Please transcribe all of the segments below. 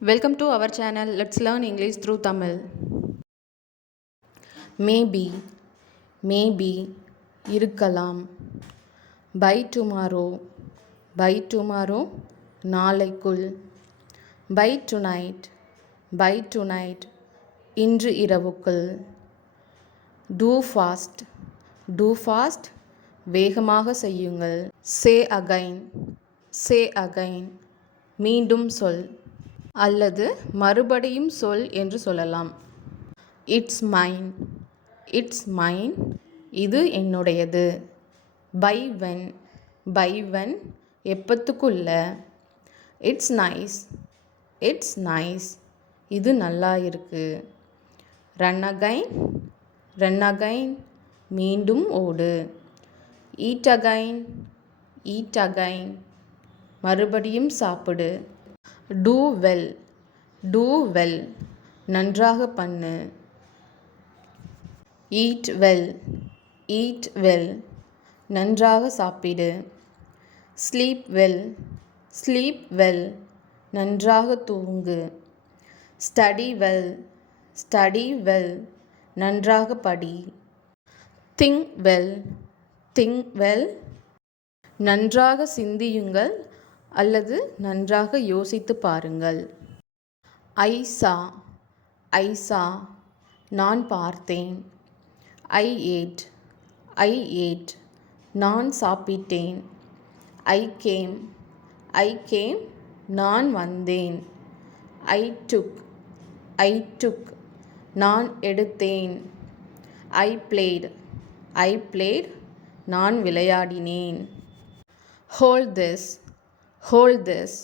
Welcome to our channel. Let's learn English through Tamil. Maybe, maybe, இருக்கலாம். By tomorrow, by tomorrow, நாளைக்குள். By tonight, இன்று இரவுக்குள். Do fast, வேகமாக செய்யுங்கள். Say again, மீண்டும் சொல். அல்லது மறுபடியும் சொல் என்று சொல்லலாம். இட்ஸ் மைன், இது என்னுடையது. பை வென், எப்பத்துக்குள்ள. இட்ஸ் நைஸ், இது நல்லா இருக்கு. ரன் அகைன், மீண்டும் ஓடு. ஈட் அகைன், மறுபடியும் சாப்பிடு. டூ வெல், நன்றாக பண்ணு. ஈட் வெல், நன்றாக சாப்பிடு. ஸ்லீப் வெல், நன்றாக தூங்கு. ஸ்டடி வெல், நன்றாக படி. திங்க் வெல், நன்றாக சிந்தியுங்கள் அல்லது நன்றாக யோசித்து பாருங்கள். ஐ சா, நான் பார்த்தேன். ஐ ஏட், நான் சாப்பிட்டேன். ஐ கேம், நான் வந்தேன். ஐ டுக், நான் எடுத்தேன். ஐ பிளேட், நான் விளையாடினேன். ஹோல்ட் திஸ்,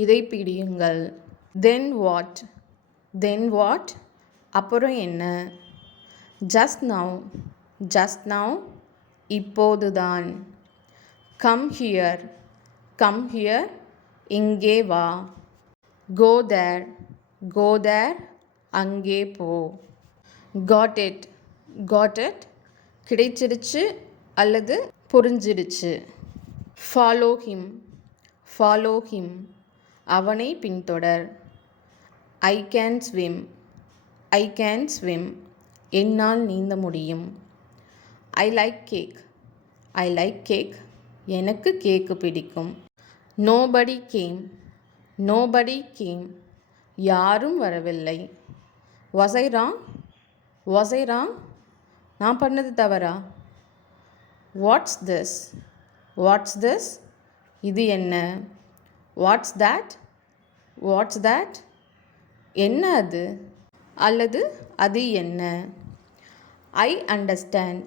இதை பிடியுங்கள். தென் வாட், அப்புறம் என்ன. ஜஸ்ட் நவ், இப்போதுதான். கம் ஹியர், இங்கே வா. கோ தேர், அங்கே போ. காட் இட், கிடைச்சிடுச்சு அல்லது புரிஞ்சிடுச்சு. ஃபாலோ ஹிம், அவனை பின்தொடர். ஐ கேன் ஸ்விம், என்னால் நீந்த முடியும். ஐ லைக் கேக், எனக்கு கேக்கு பிடிக்கும். நோபடி கேம், யாரும் வரவில்லை. was I wrong, நான் பண்ணது தவறா. வாட்ஸ் திஸ், இது என்ன. வாட்ஸ் தட், என்ன அது அல்லது அது என்ன. ஐ அண்டர்ஸ்டாண்ட்,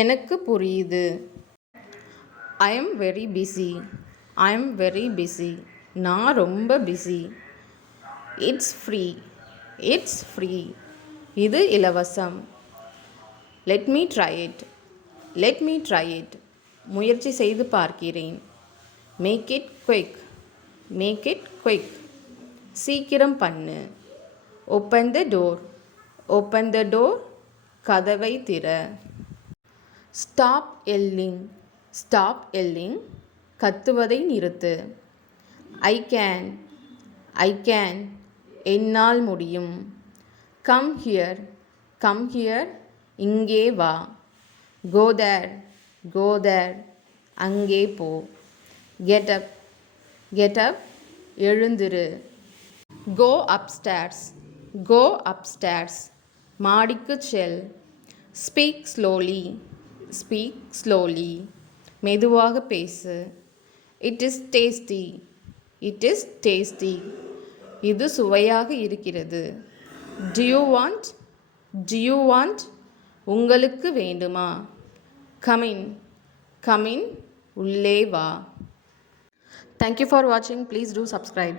எனக்கு புரியுது. ஐ எம் வெரி பிஸி, நான் ரொம்ப பிஸி. இட்ஸ் ஃப்ரீ, இது இலவசம். லெட் மீ ட்ரை இட், முயற்சி செய்து பார்க்கிறேன். மேக் இட் குயிக், சீக்கிரம் பண்ணு. ஓப்பன் த டோர், கதவை திற. ஸ்டாப் எல்லிங், கத்துவதை நிறுத்து. ஐ கேன், என்னால் முடியும். கம் ஹியர், இங்கே வா. கோ தேர், அங்கே போ. கெட் அப், எழுந்திரு. கோ அப்ஸ்டேர்ஸ், மாடிக்கு செல். ஸ்பீக் ஸ்லோலி, மெதுவாக பேசு. இட் இஸ் டேஸ்டி, இது சுவையாக இருக்கிறது. டு யூ வாண்ட், உங்களுக்கு வேண்டுமா. கம் இன், உள்ளே வா. Thank you for watching. Please do subscribe.